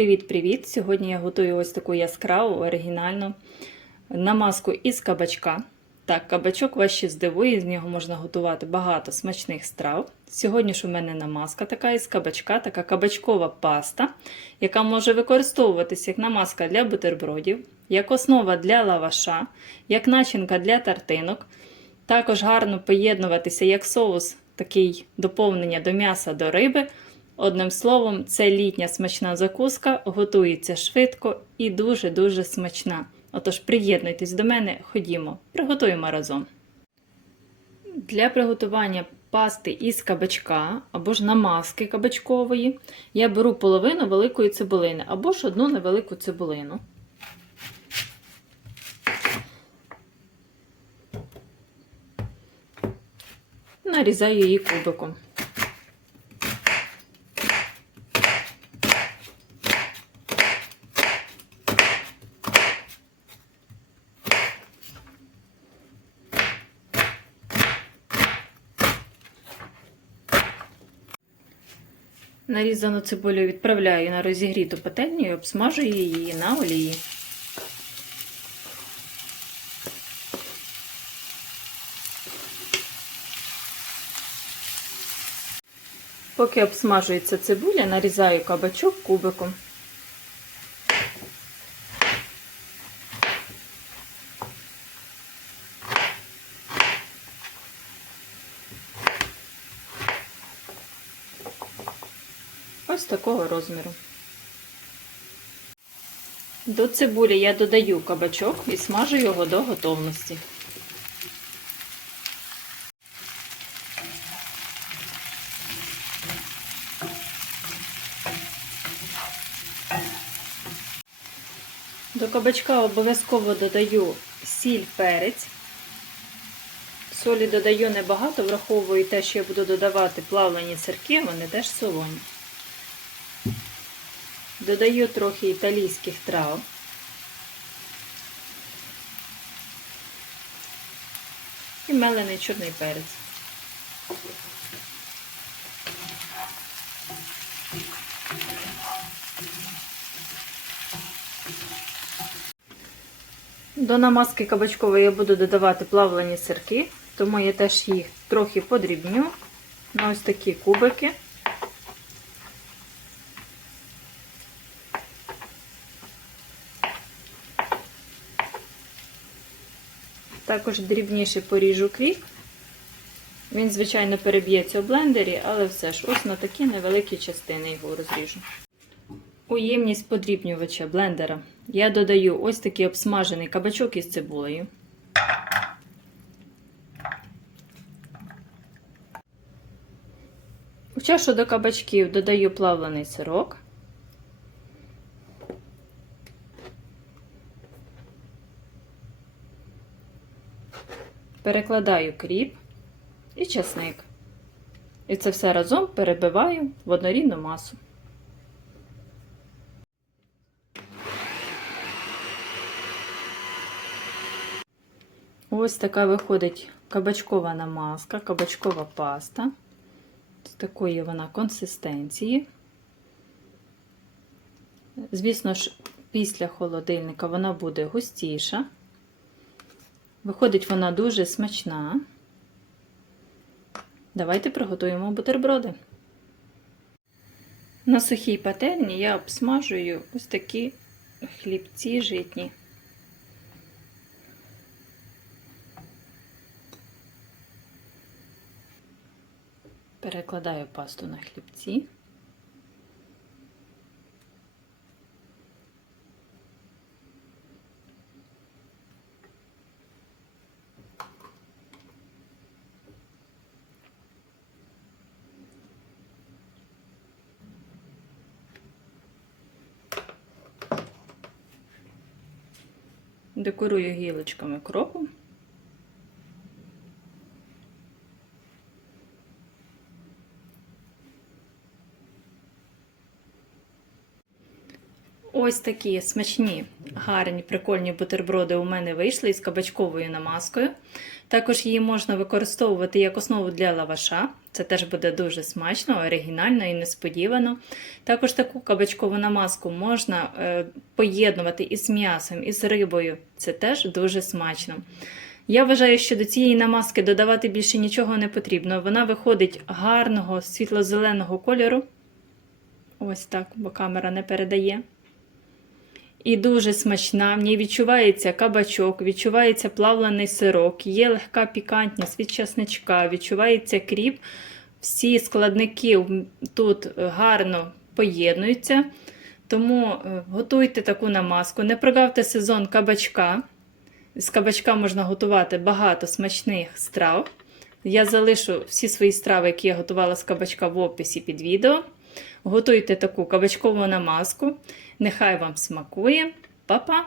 Привіт-привіт! Сьогодні я готую ось таку яскраву, оригінальну намазку із кабачка. Так, кабачок вас ще здивує, з нього можна готувати багато смачних страв. Сьогодні ж у мене намазка така із кабачка, така кабачкова паста, яка може використовуватися як намазка для бутербродів, як основа для лаваша, як начинка для тартинок. Також гарно поєднуватися як соус, такий доповнення до м'яса, до риби. Одним словом, це літня смачна закуска, готується швидко і дуже-дуже смачна. Отож, приєднуйтесь до мене, ходімо, приготуємо разом. Для приготування пасти із кабачка або ж намазки кабачкової я беру половину великої цибулини або ж одну невелику цибулину. Нарізаю її кубиком. Нарізану цибулю відправляю на розігріту пательню і обсмажую її на олії. Поки обсмажується цибуля, нарізаю кабачок кубиком. Ось такого розміру. До цибулі я додаю кабачок і смажу його до готовності. До кабачка обов'язково додаю сіль, перець. Солі додаю небагато, враховую те, що я буду додавати плавлені сирки, вони теж солоні. Додаю трохи італійських трав. І мелений чорний перець. До намазки кабачкової я буду додавати плавлені сирки, тому я теж їх трохи подрібню на ось такі кубики. Також дрібніше поріжу кріп. Він, звичайно, переб'ється в блендері, але все ж ось на такі невеликі частини його розріжу. У ємність подрібнювача блендера я додаю ось такий обсмажений кабачок із цибулею. У чашу до кабачків додаю плавлений сирок. Перекладаю кріп і часник. І це все разом перебиваю в однорідну масу. Ось така виходить кабачкова намазка, кабачкова паста. З такої вона консистенції. Звісно ж, після холодильника вона буде густіша. Виходить, вона дуже смачна. Давайте приготуємо бутерброди. На сухій пательні я обсмажую ось такі хлібці житні. Перекладаю пасту на хлібці. Декорую гілочками кропу. Ось такі смачні, гарні, прикольні бутерброди у мене вийшли із кабачковою намазкою. Також її можна використовувати як основу для лаваша. Це теж буде дуже смачно, оригінально і несподівано. Також таку кабачкову намазку можна е, поєднувати із м'ясом, із рибою. Це теж дуже смачно. Я вважаю, що до цієї намазки додавати більше нічого не потрібно. Вона виходить гарного світло-зеленого кольору. Ось так, бо камера не передає. І дуже смачна. В ній відчувається кабачок, відчувається плавлений сирок, є легка пікантність від часничка, відчувається кріп. Всі складники тут гарно поєднуються. Тому е, готуйте таку намазку. Не прогавте сезон кабачка. З кабачка можна готувати багато смачних страв. Я залишу всі свої страви, які я готувала з кабачка в описі під відео. Готуйте таку кабачкову намазку. Нехай вам смакує. Па-па!